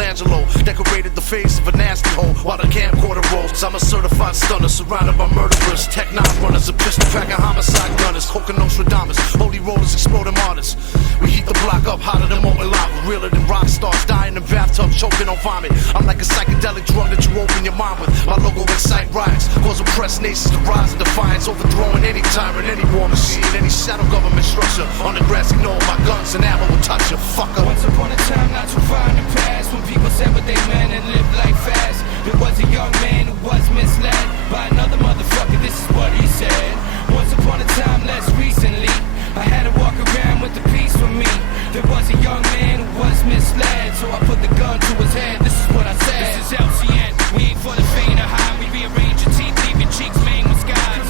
Michelangelo decorated the face of a nasty hole while the camcorder rolls. I'm a certified stunner surrounded by murderers, tech 9 runners, a pistol cracking homicide gunners, Coca Nostradamus, holy rollers, exploding martyrs. We heat the block up hotter than molten lava, realer than rock stars, dying in bathtub, choking on vomit. I'm like a psychedelic drug that you open your mind with. My logo incite riots, cause oppressed nations to rise in defiance, overthrowing any tyrant, any war machine, any shadow government structure. On the grassy knoll, my guns and ammo will touch you, fucker. Once upon a time, not too far in the past, when people said what they meant and lived life fast, there was a young man who was misled by another motherfucker, this is what he said. Once upon a time, less recently, I had to walk around with the peace with me. There was a young man who was misled, so I put the gun to his head, this is what I said. This is LCN, we ain't for the faint of heart, we rearrange your teeth, leave your cheeks made with scars.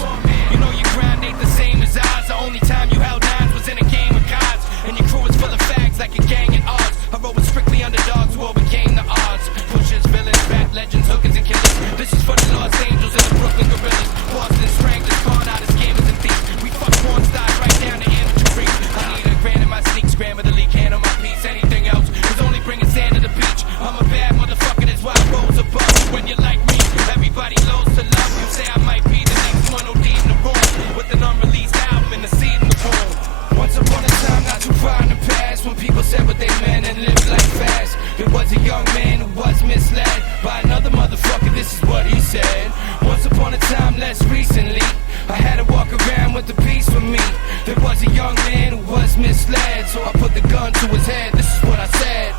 You know your grind ain't the same as ours, the only time you held nines was in a game of cards, and your crew is full of fags like a gang at odds. I rode with strictly underdogs who overcame the odds. Pushers, villains, rap legends, hookers and killers. This is for the Los Angeles and the Brooklyn gorillas. Boston stranglers, con artists, gamers and thieves. We fuck porn stars right down to amateur freaks. I need a grand in my sneaks, grammar the leak, hand on my piece. Anything else is only bringing sand to the beach. I'm a bad motherfucker, that's why I rose above. When you're like me, everybody loves to love. You say I might be the next one OD in the room with an unreleased album and the seed in the womb. Once upon a time, not too far in the past, when people said what they meant and lived life fast, there was a young man who was misled by another motherfucker, this is what he said. Once upon a time, less recently, I had to walk around with the peace with me. There was a young man who was misled, so I put the gun to his head, this is what I said.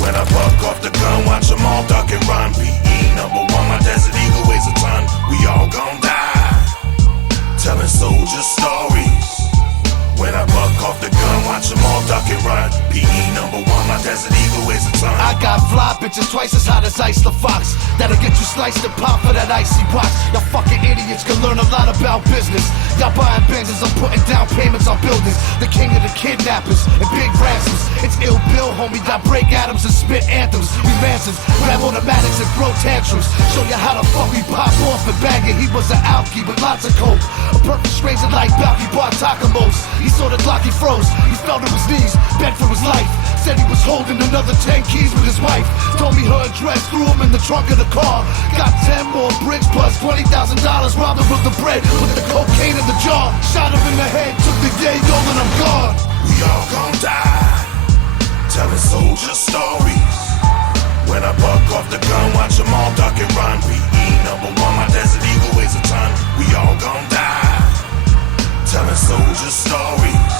When I buck off the gun, watch them all duck and run. PE number one, my desert eagle weighs a ton. We all gon' die, telling soldier stories. When I buck off the gun, watch them all duck and run. PE number one, my desert eagle weighs a ton. I got fly bitches twice as hot as Ice the Fox. That'll get you sliced and pop for that icy box. Y'all fucking idiots can learn a lot about business. Y'all buying Benzes, I'm putting down payments on buildings. The king of the kidnappers and big ransoms. It's ill bill, homie, got break atoms and spit anthems. We ransoms, grab automatics and throw tantrums. Show you how the fuck we pop off and bang it. He was an alky with lots of coke. A perfect stranger like Balky bought Takamos. He saw the clock, he froze. He fell to his knees, begged for his life. Said he was holding another 10 keys with his wife. Told me her address, threw him in the trunk of the car. Got 10 more bricks plus $20,000. Robbed him with the bread, put the cocaine in the jar. Shot him in the head, took the yayo and I'm gone. We all gon' die, telling soldier stories. When I buck off the gun, watch them all duck and run. PE number one, my desert eagle weighs a ton. We all gon' die, telling soldier stories.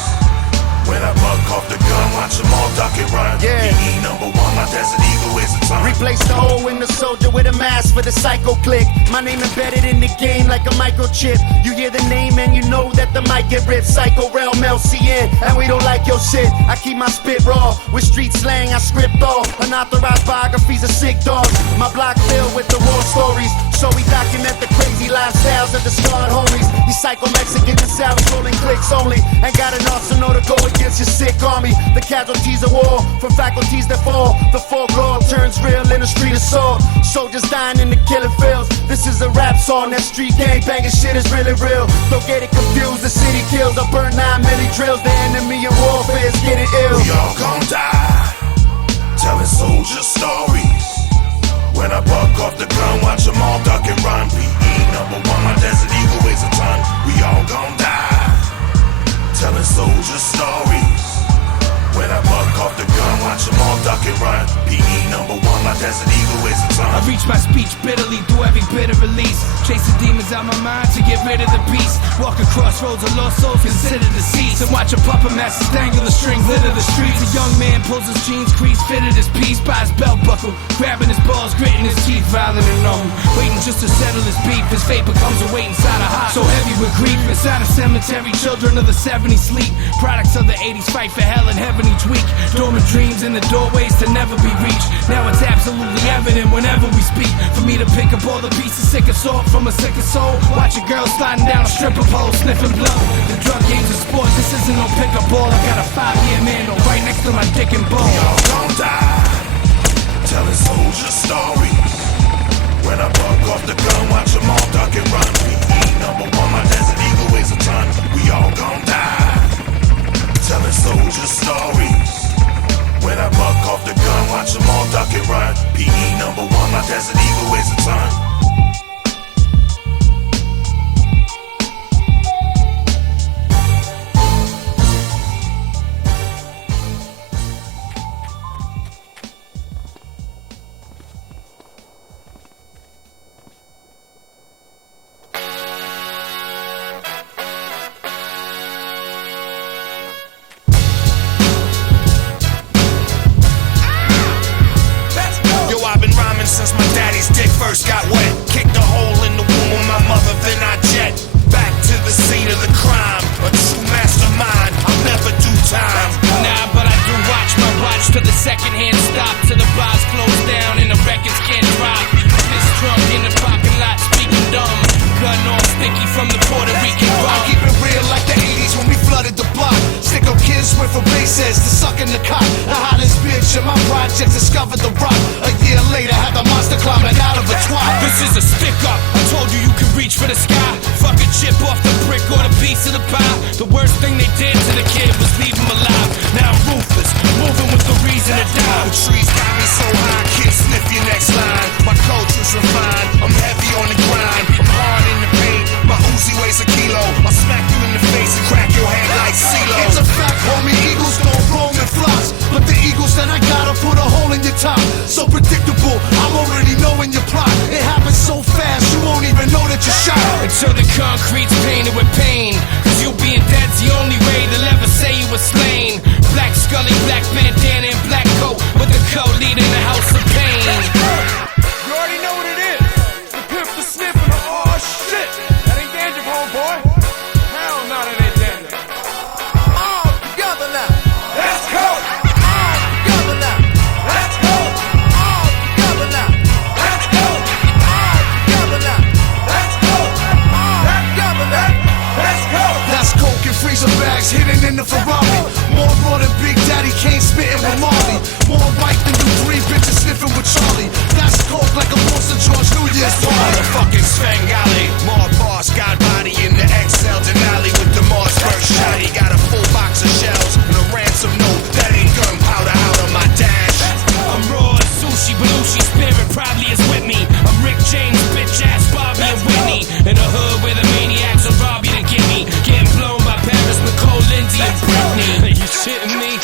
When I buck off the gun, watch them all duck and run. PE number one, my desert eagle weighs a ton. Replace the hole in the soldier with a mask for the psycho click. My name embedded in the game like a microchip. You hear the name and you know that the mic get ripped. Psycho Realm LCN, and we don't like your shit. I keep my spit raw, with street slang I script all. Unauthorized biographies of sick dogs. My block filled with the raw stories, so we document the crazy lifestyles of the scarred homies. These psycho Mexicans and salads rolling clicks only. Ain't got an arsenal to go against your sick army. The casualties of war, from faculties that fall. The folklore turns real in the street assault. Soldiers dying in the killing fields. This is a rap song, that street gang banging shit is really real. Don't get it confused, the city kills. I burn 9 milli drills, the enemy in warfare is getting ill. We all gon' die, telling soldier stories. When I buck off the gun, watch them all duck and run. PE number one, my desert eagle weighs a ton. We all gon' die, telling soldier stories. When I buck off the gun, watch them all duck and run. PE number one, my desert eagle weighs a ton. I reach my speech bitterly through every bit of release. Chase the demons out my mind to get rid of the beast. Walk across roads of lost souls, consider deceased. And watch a puppet master dangle the strings, litter the streets. A young man pulls his jeans crease, fitted his piece by his belt buckle, grabbing his balls, gritting his teeth, violent and known. Waiting just to settle his beef, his fate becomes a weight inside a heart so heavy with grief. Inside a cemetery, children of the 70s sleep. Products of the 80s fight for hell and heaven each week. Dormant dreams in the doorways to never be reached. Now it's absent absolutely evident whenever we speak. For me to pick up all the pieces, sick of salt from a sicker soul. Watch a girl sliding down a stripper pole, sniffing blow. The drug game's a sport, this isn't no pickup ball. I got a 5-year mandal right next to my dick and bone. We all gon' die, telling soldier stories. When I buck off the gun, watch them all duck and run. PE number one, my Desert Eagle weighs a ton. We all gon' die, telling soldier stories. When I buck off the gun, watch them all duck and run. PE number one, my Desert Eagle weighs a ton. Since my daddy's dick first got wet, kicked a hole in the womb of my mother, then I jet back to the scene of the crime. A true mastermind, I'll never do time. Nah, but I do watch my watch till the second hand stop, till the bars close down and the records can't drop. This drunk in the parking lot speaking dumb, gun all sticky from the Puerto Rican rum. I keep it real like the 80s when we flooded the block. Stick up kids went from bases to sucking the cock. The hottest bitch in my project discovered the rock. A year later had the monster climbing out of a twat. This is a stick up, I told you you could reach for the sky. Fuck a chip off the brick or the piece of the pie. The worst thing they did to the kid was leave him alive. Now I'm ruthless, moving with the reason to die. The trees got me so high, can't sniff your next line. My culture's refined, I'm heavy on the grind. I'm hard in the paint, my Uzi weighs a kilo. I'll smack you in the face and crack your head like CeeLo. It's a fact, homie, eagles don't roam in flocks. But the eagles that I gotta put a hole in your top. So predictable, I'm already knowing your plot. It happens so fast, you won't even know that you're shot. Until the concrete's painted with pain, cause you being dead's the only way they'll ever say you were slain. Black Scully, black bandana and black coat, with the code leader in the house of pain. You already know what it is. The pimp, the sniff, and the oh shit. That ain't dandruff, homeboy. Hell no, that ain't dandruff. All together now. Let's go. All together now. Let's go. All together now. Let's go. All together now. Let's go. All together now. Let's go. That's coke and freezer bags hidden in the Ferrari. More raw than Big Daddy Kane spitting with Marley. More white than you three bitches sniffing with Charlie. That's coke like a Boston George New Year's party. Motherfucking Svengali, more boss, got body in the XL Denali with the Mars first shot. He got a full box of shells and a ransom note. That ain't gunpowder out of my dash. I'm raw as sushi, Belushi spirit probably is with me. I'm Rick James, bitch ass Bobby and Whitney. In the hood where the maniacs will rob you to get me. Getting blown by Paris, Nicole, Lindsay, and Britney. Are you shitting me?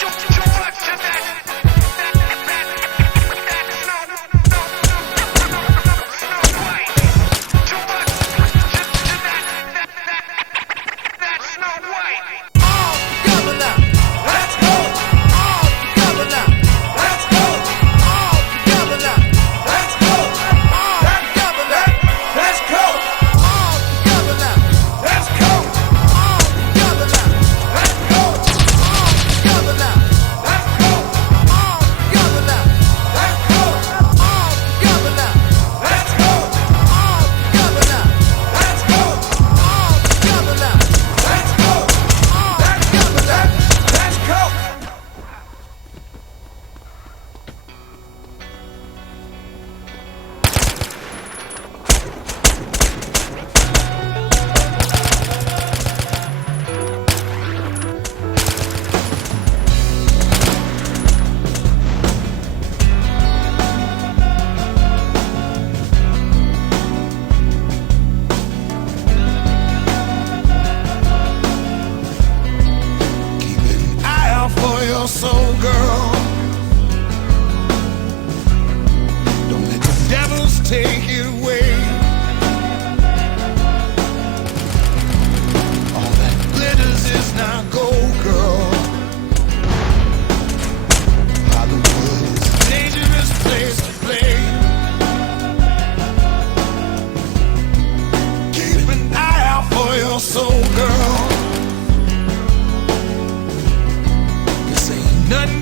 soul, girl. Don't let the devils take it away. All that glitters is not gold, girl. Hollywood is a dangerous place to play. Keep an eye out for your soul, girl. This ain't nothing